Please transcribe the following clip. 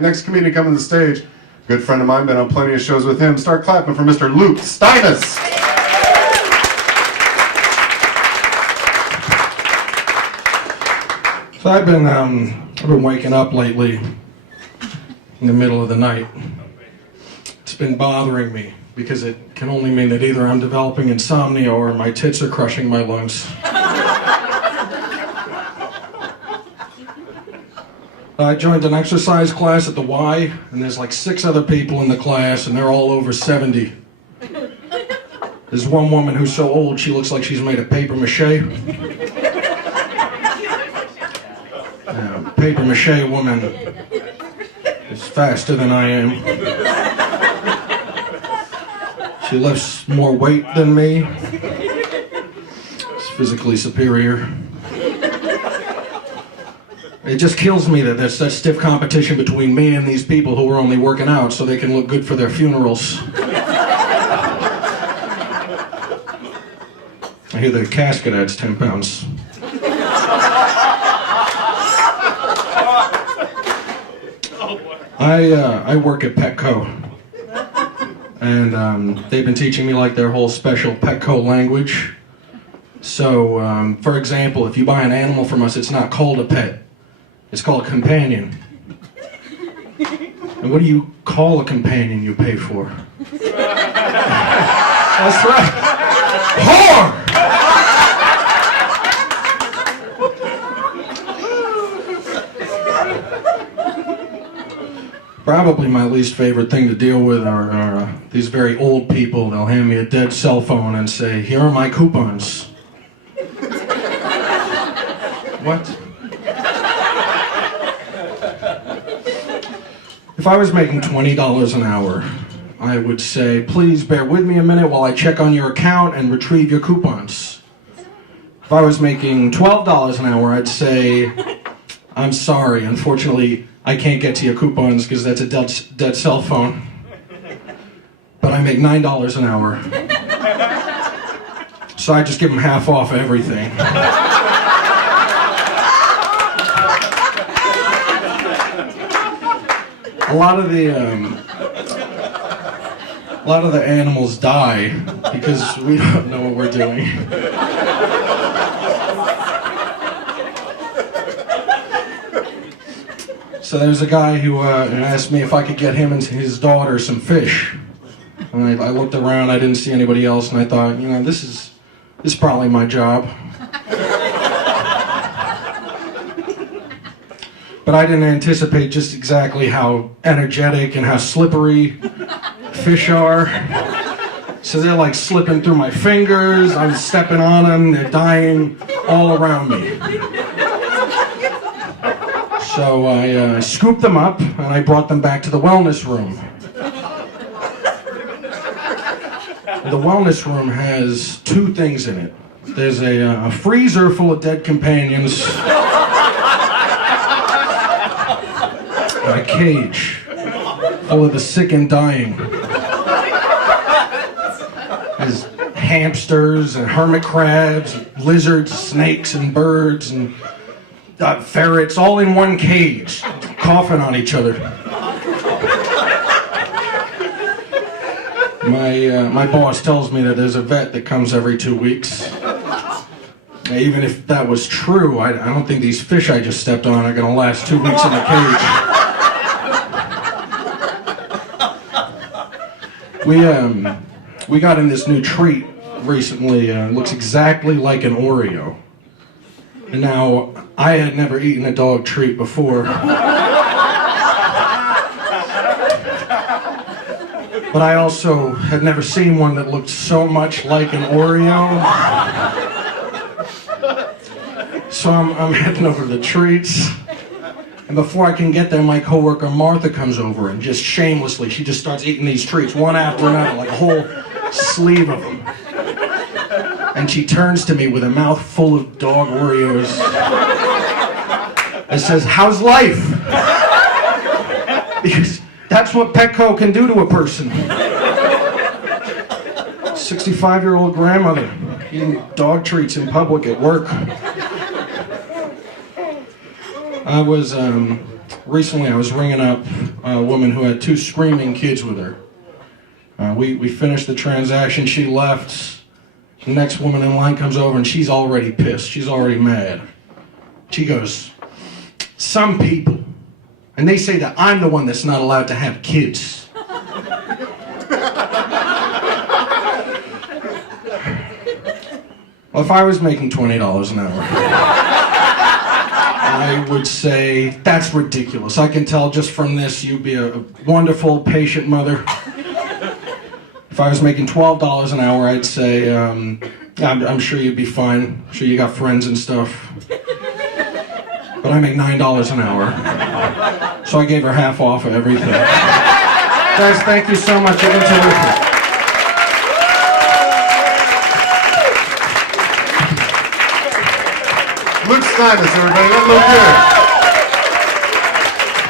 Next comedian coming to the stage, good friend of mine, been on plenty of shows with him. Start clapping for Mr. Luke Stymest. So I've been waking up lately in the middle of the night. It's been bothering me because it can only mean that either I'm developing insomnia or my tits are crushing my lungs. I joined an exercise class at the Y, and there's like 6 other people in the class, and they're all over 70. There's one woman who's so old she looks like she's made of paper mache. Paper mache woman is faster than I am. She lifts more weight than me. She's physically superior. It just kills me that there's such stiff competition between me and these people who are only working out so they can look good for their funerals. I hear the casket adds 10 pounds. I work at Petco, and they've been teaching me like their whole special Petco language. So, for example, if you buy an animal from us, it's not called a pet. It's called a companion. And what do you call a companion you pay for? That's right. Whore! Probably my least favorite thing to deal with are these very old people. They'll hand me a dead cell phone and say, "Here are my coupons." What? If I was making $20 an hour, I would say, "Please bear with me a minute while I check on your account and retrieve your coupons." If I was making $12 an hour, I'd say, "I'm sorry, unfortunately, I can't get to your coupons because that's a dead cell phone. But I make $9 an hour." So I just give them half off everything. A lot of the animals die because we don't know what we're doing. So there's a guy who asked me if I could get him and his daughter some fish. And I looked around, I didn't see anybody else, and I thought, this is probably my job. But I didn't anticipate just exactly how energetic and how slippery fish are. So they're like slipping through my fingers, I'm stepping on them, they're dying all around me. So I scooped them up and I brought them back to the wellness room. The wellness room has 2 things in it. There's a freezer full of dead companions, a cage full of the sick and dying. There's hamsters and hermit crabs, lizards, snakes and birds and ferrets all in one cage, coughing on each other. My boss tells me that there's a vet that comes every 2 weeks. Even if that was true, I don't think these fish I just stepped on are going to last 2 weeks in the cage. We got in this new treat recently. It looks exactly like an Oreo. And now, I had never eaten a dog treat before. But I also had never seen one that looked so much like an Oreo. So I'm heading over to the treats. And before I can get there, my coworker Martha comes over and just shamelessly, she just starts eating these treats one after another, like a whole sleeve of them. And she turns to me with a mouth full of dog Oreos and says, "How's life?" Because that's what Petco can do to a person. 65-year-old grandmother eating dog treats in public at work. Recently I was ringing up a woman who had 2 screaming kids with her. We finished the transaction, she left. The next woman in line comes over and she's already pissed, she's already mad. She goes, "Some people, and they say that I'm the one that's not allowed to have kids." Well, if I was making $20 an hour, I would say, that's ridiculous. I can tell just from this you'd be a wonderful, patient mother. If I was making $12 an hour, I'd say, I'm sure you'd be fine. I'm sure you got friends and stuff. But I make $9 an hour. So I gave her half off of everything. Guys, thank you so much. You've been terrific. Luke Stymest, everybody. That looked good.